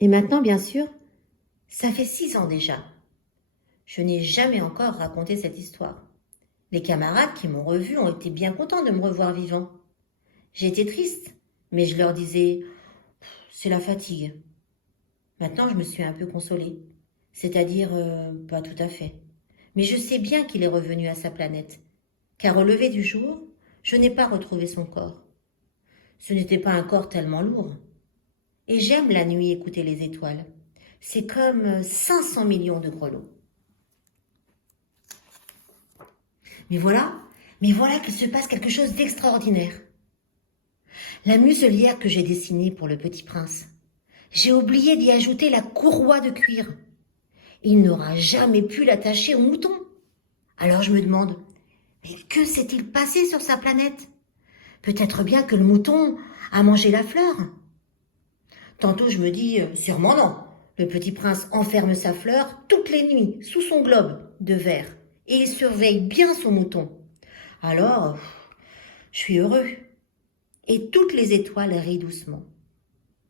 Et maintenant, bien sûr, ça fait 6 ans déjà. Je n'ai jamais encore raconté cette histoire. Les camarades qui m'ont revu ont été bien contents de me revoir vivant. J'étais triste, mais je leur disais « c'est la fatigue ». Maintenant, je me suis un peu consolée. C'est-à-dire, pas tout à fait. Mais je sais bien qu'il est revenu à sa planète, car au lever du jour, je n'ai pas retrouvé son corps. Ce n'était pas un corps tellement lourd. Et j'aime la nuit écouter les étoiles. C'est comme 500 millions de grelots. Mais voilà, mais voilà qu'il se passe quelque chose d'extraordinaire. La muselière que j'ai dessinée pour le petit prince, j'ai oublié d'y ajouter la courroie de cuir. Il n'aura jamais pu l'attacher au mouton. Alors je me demande, mais que s'est-il passé sur sa planète? Peut-être bien que le mouton a mangé la fleur. Tantôt je me dis, sûrement non. Le petit prince enferme sa fleur toutes les nuits sous son globe de verre et il surveille bien son mouton. Alors, je suis heureux. Et toutes les étoiles rient doucement.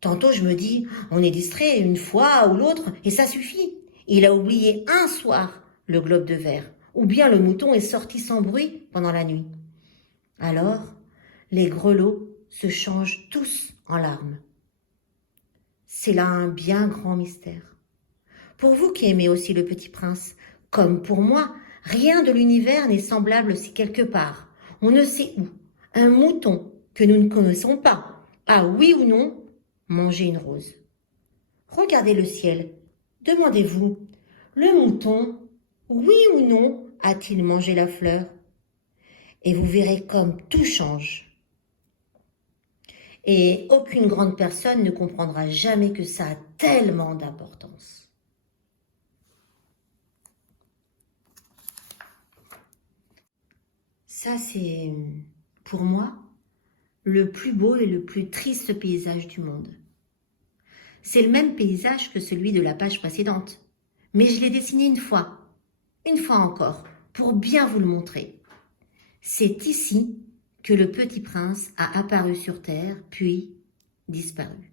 Tantôt je me dis, on est distrait une fois ou l'autre et ça suffit. Il a oublié un soir le globe de verre, ou bien le mouton est sorti sans bruit pendant la nuit. Alors, les grelots se changent tous en larmes. C'est là un bien grand mystère. Pour vous qui aimez aussi le Petit Prince, comme pour moi, rien de l'univers n'est semblable si quelque part, on ne sait où, un mouton que nous ne connaissons pas a, oui ou non, mangé une rose. Regardez le ciel. Demandez-vous, le mouton, oui ou non, a-t-il mangé la fleur? Et vous verrez comme tout change. Et aucune grande personne ne comprendra jamais que ça a tellement d'importance. Ça, c'est, pour moi, le plus beau et le plus triste paysage du monde. C'est le même paysage que celui de la page précédente, mais je l'ai dessiné une fois encore, pour bien vous le montrer. C'est ici que le petit prince a apparu sur terre, puis disparu.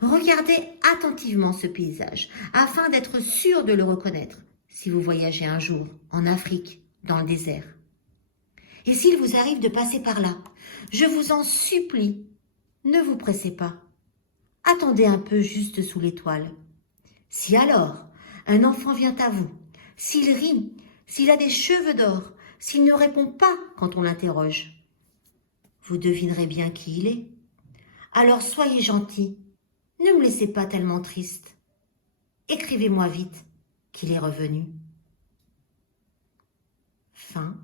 Regardez attentivement ce paysage, afin d'être sûr de le reconnaître, si vous voyagez un jour en Afrique, dans le désert. Et s'il vous arrive de passer par là, je vous en supplie, ne vous pressez pas. Attendez un peu juste sous l'étoile. Si alors un enfant vient à vous, s'il rit, s'il a des cheveux d'or, s'il ne répond pas quand on l'interroge, vous devinerez bien qui il est. Alors soyez gentil, ne me laissez pas tellement triste. Écrivez-moi vite qu'il est revenu. Fin.